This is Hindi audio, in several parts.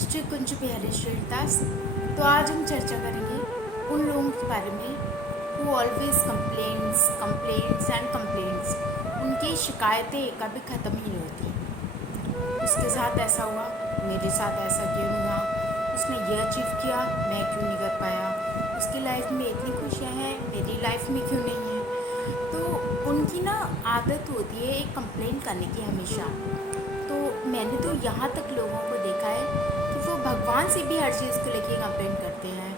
श्री कुंज बिहारी श्रीदास। तो आज हम चर्चा करेंगे उन लोगों के बारे में who always complaints and complaints. उनकी शिकायतें कभी ख़त्म ही नहीं होती। उसके साथ ऐसा हुआ, मेरे साथ ऐसा क्यों हुआ, उसने ये अचीव किया, मैं क्यों नहीं कर पाया, उसकी लाइफ में इतनी खुशियाँ हैं, मेरी लाइफ में क्यों नहीं है। तो उनकी ना आदत होती है एक कंप्लेंट करने की हमेशा। तो मैंने तो यहाँ तक लोगों को देखा है कि वो भगवान से भी हर चीज़ को लेके कंप्लेंट करते हैं।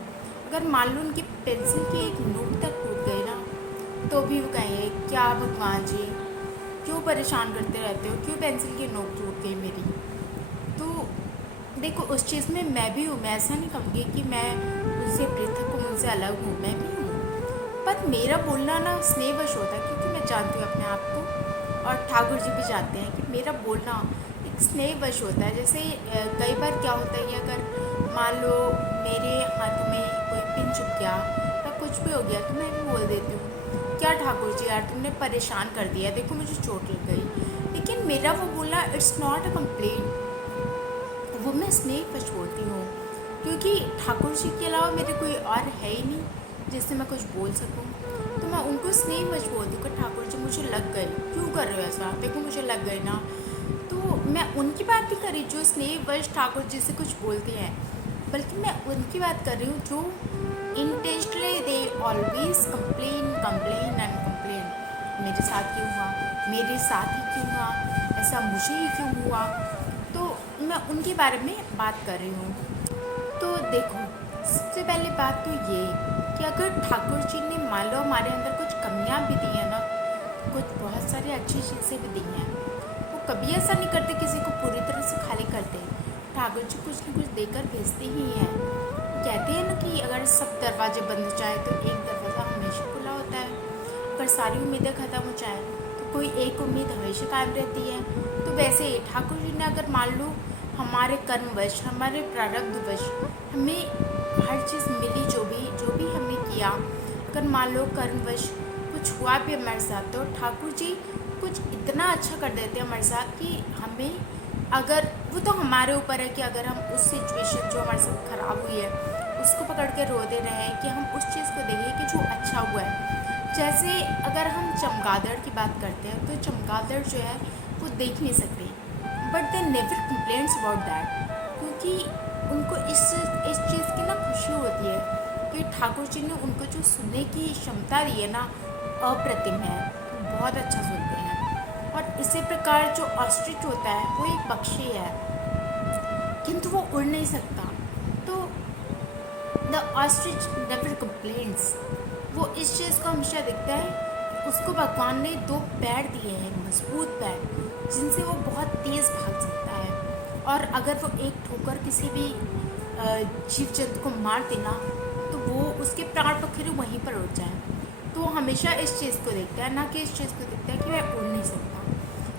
अगर मान लो उनकी पेंसिल की एक नोक तक टूट गई ना, तो भी वो कहेंगे क्या भगवान जी क्यों परेशान करते रहते हो, क्यों पेंसिल की नोक टूट गई मेरी। तो देखो उस चीज़ में मैं भी हूँ, मैं ऐसा नहीं कहूँगी कि मैं उनसे पृथक हूँ, उनसे अलग हूँ, मैं भी हूँ। पर मेरा बोलना ना स्नेहवश होता है, क्योंकि मैं जानती हूँ अपने आप को और ठाकुर जी भी जानते हैं कि मेरा बोलना एक स्नेहवश होता है। जैसे कई बार क्या होता है कि अगर मान लो मेरे हाथ में कोई पिन चुभ गया या कुछ भी हो गया, तो मैं भी बोल देती हूँ क्या ठाकुर जी यार तुमने परेशान कर दिया, देखो मुझे चोट लग गई। लेकिन मेरा वो बोलना इट्स नॉट अ कंप्लेंट, वो मैं स्नेहवश बोलती हूँ, क्योंकि ठाकुर जी के अलावा मेरे कोई और है ही नहीं जिससे मैं कुछ बोल सकूँ। तो मैं उनको स्नेहवश बोलती हूँ कि ठाकुर जी मुझे लग गई, क्यों कर रहे हो ऐसा, देखो मुझे लग गई ना। तो मैं उनकी बात नहीं कर रही जो स्नेहवश ठाकुर जी से कुछ बोलते हैं, बल्कि मैं उनकी बात कर रही हूँ जो intentionally they always complain complain and complain. मेरे साथ क्यों हुआ, मेरे साथ ही क्यों हुआ, ऐसा मुझे ही क्यों हुआ। तो मैं उनके बारे में बात कर रही हूँ। तो देखो सबसे पहली बात तो ये कि अगर ठाकुर जी ने मान लो हमारे अंदर कुछ कमियां भी दी हैं ना, कुछ बहुत सारी अच्छी चीज़ें भी दी हैं, वो कभी ऐसा नहीं करते किसी को पूरी तरह से खाली करते। ठाकुर जी कुछ न कुछ देकर भेजते ही हैं। कहते हैं ना कि अगर सब दरवाजे बंद हो जाए तो एक दरवाज़ा हमेशा खुला होता है, अगर सारी उम्मीदें ख़त्म हो जाए तो कोई एक उम्मीद हमेशा कायम रहती है। तो वैसे ही ठाकुर जी ने अगर मान लो हमारे कर्मवश, हमारे प्रारब्धवश हमें हर चीज़ मिली, जो भी हमने किया, अगर मान लो कर्मवश कुछ हुआ भी हमारे साथ, तो ठाकुर जी कुछ इतना अच्छा कर देते हैं हमारे साथ कि हमें, अगर वो तो हमारे ऊपर है कि अगर हम उस सिचुएशन जो हमारे साथ ख़राब हुई है उसको पकड़ के रोते रहें, कि हम उस चीज़ को देखें कि जो अच्छा हुआ है। जैसे अगर हम चमगादड़ की बात करते हैं तो चमगादड़ जो है वो देख नहीं सकते, but they never complaints about that, क्योंकि उनको इस चीज़ की ना खुशी होती है कि ठाकुर जी ने उनको जो सुनने की क्षमता दी है ना, अप्रतिम है, बहुत अच्छा सुनते हैं। और इसी प्रकार जो ऑस्ट्रिच होता है वो एक पक्षी है, किंतु वो उड़ नहीं सकता। तो द ऑस्ट्रिच नेवर कंप्लेंट्स, वो इस चीज़ को हमेशा देखता है कि उसको भगवान ने दो पैर दिए हैं, मजबूत पैर, जिनसे वो बहुत तेज़ भाग सकता है। और अगर वो एक ठोकर किसी भी जीव जंतु को मार देना तो वो उसके प्राण पखेरु वहीं पर उड़ जाए। तो वो हमेशा इस चीज़ को देखता है, ना कि इस चीज़ को देखता है कि वह उड़ नहीं सकता।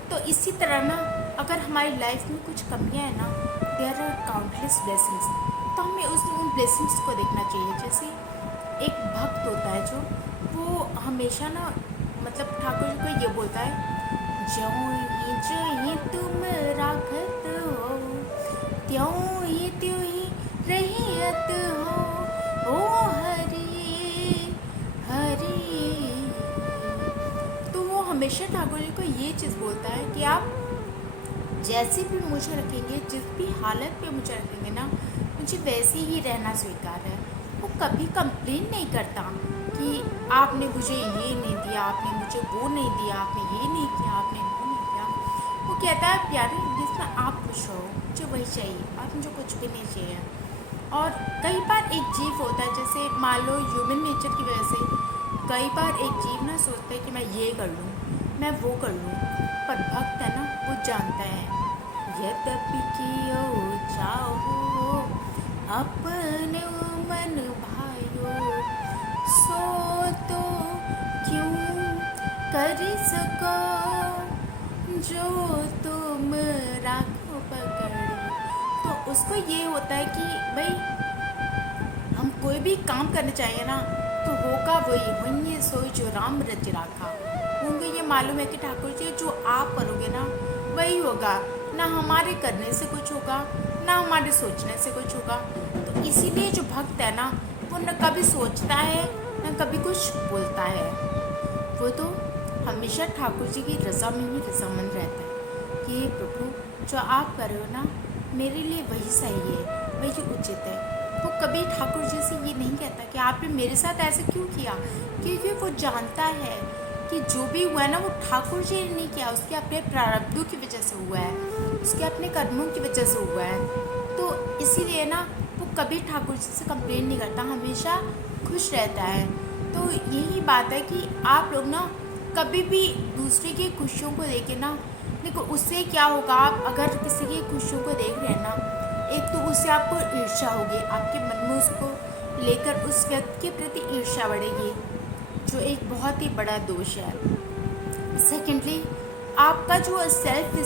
तो इसी तरह ना अगर हमारी लाइफ में कुछ कमियां हैं ना, देयर आर काउंटलेस ब्लेसिंग्स, तो हमें उन ब्लेसिंग्स को देखना चाहिए। जैसे एक भक्त होता है जो वो हमेशा ना मतलब ठाकुर जी को ये बोलता है, ज्यों ही तुम राखत हो, त्यों ही रहियत हो, ओ हरि हरि। तो वो हमेशा ठाकुर जी को ये चीज़ बोलता है कि आप जैसे भी मुझे रखेंगे, जिस भी हालत में मुझे रखेंगे ना, मुझे वैसे ही रहना स्वीकार है। वो कभी कंप्लेन नहीं करता कि आपने मुझे ये नहीं दिया, आपने मुझे वो नहीं दिया, आपने ये नहीं किया, आपने वो नहीं किया। वो कहता है प्यारे जिसमें आप खुश हो, मुझे वही चाहिए और मुझे कुछ भी नहीं चाहिए। और कई बार एक जीव होता है, जैसे मान लो ह्यूमन नेचर की वजह से कई बार एक जीव ना सोचता है कि मैं ये कर लूँ, मैं वो कर लूँ, पर भक्त है ना वो जानता है, यद्यपि कियो चाहो अपने मन भायो, सो तो क्यों कर सको, जो तुम राखो पकड़। तो उसको ये होता है कि भाई हम कोई भी काम करना चाहिए ना तो होगा वही, वही सोई जो राम रच राखा। उनको ये मालूम है कि ठाकुर जी जो आप करोगे ना वही होगा, ना हमारे करने से कुछ होगा, ना हमारे सोचने से कुछ होगा। तो इसीलिए जो भक्त है ना, वो न कभी सोचता है न कभी कुछ बोलता है। वो तो हमेशा ठाकुर जी की रज़ा में ही रज़ामंद रहता है कि हे प्रभु, जो आप कर रहे हो ना, मेरे लिए वही सही है, वही उचित है। वो कभी ठाकुर जी से ये नहीं कहता कि आपने मेरे साथ ऐसे क्यों किया, क्योंकि वो जानता है कि जो भी हुआ है ना, वो ठाकुर जी ने नहीं किया, उसके अपने प्रारब्धों की वजह से हुआ है, उसके अपने कर्मों की वजह से हुआ है। तो इसीलिए ना वो कभी ठाकुर जी से कंप्लेन नहीं करता, हमेशा खुश रहता है। तो यही बात है कि आप लोग ना कभी भी दूसरे की खुशियों को देखे ना, देखो उससे क्या होगा, आप अगर किसी की खुशियों को देख रहे हैं ना, एक तो उससे आपको ईर्ष्या होगी, आपके मन में उसको लेकर उस व्यक्ति के प्रति ईर्ष्या बढ़ेगी, जो एक बहुत ही बड़ा दोष है। सेकेंडली, आपका जो सेल्फ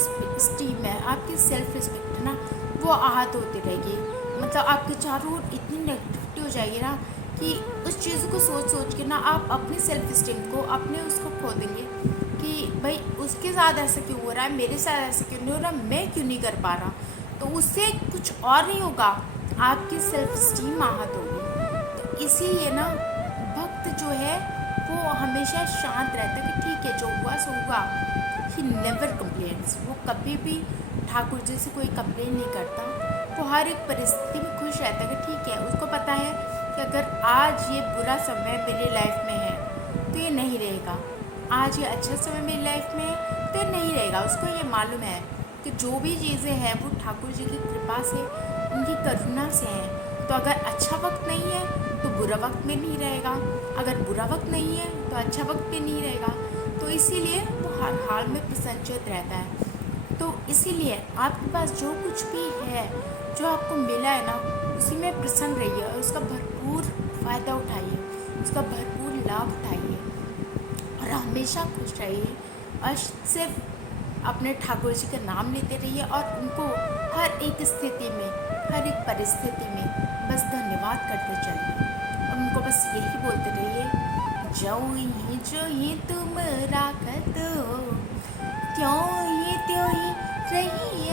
स्टीम है, आपकी सेल्फ रिस्पेक्ट है ना, वो आहत होती रहेगी। मतलब आपके चारों ओर इतनी नेगेटिविटी हो जाएगी ना कि उस चीज़ को सोच सोच के ना आप अपनी सेल्फ स्टीम को, अपने उसको खो देंगे कि भाई उसके साथ ऐसा क्यों हो रहा है, मेरे साथ ऐसा क्यों नहीं हो रहा, मैं क्यों नहीं कर पा रहा। तो उससे कुछ और नहीं होगा, आपकी सेल्फ स्टीम आहत होगी। तो इसीलिए ना भक्त जो है वो हमेशा शांत रहता है कि ठीक है, जो हुआ सो हुआ। ही नेवर कंप्लेन्स, वो कभी भी ठाकुर जी से कोई कंप्लेन नहीं करता। वो हर एक परिस्थिति में खुश रहता है कि ठीक है, उसको पता है कि अगर आज ये बुरा समय मेरी लाइफ में है तो ये नहीं रहेगा, आज ये अच्छा समय मेरी लाइफ में है तो ये नहीं रहेगा। उसको ये मालूम है कि जो भी चीज़ें हैं वो ठाकुर जी की कृपा से, उनकी करुणा से हैं। तो अगर अच्छा वक्त नहीं है तो बुरा वक्त में नहीं रहेगा, अगर बुरा वक्त नहीं है तो अच्छा वक्त में नहीं रहेगा। तो इसीलिए वो हर हाल में प्रसन्नचित्त रहता है। तो इसीलिए आपके पास जो कुछ भी है, जो आपको मिला है ना, उसी में प्रसन्न रहिए और उसका भरपूर फ़ायदा उठाइए, उसका भरपूर लाभ उठाइए और हमेशा खुश रहिए और सिर्फ अपने ठाकुर जी का नाम लेते रहिए और उनको हर एक स्थिति में, हर एक परिस्थिति में बस धन्यवाद करते चलिए और उनको बस यही बोलते रहिए, जो ही तुम राखत हो, त्यों ही रहिए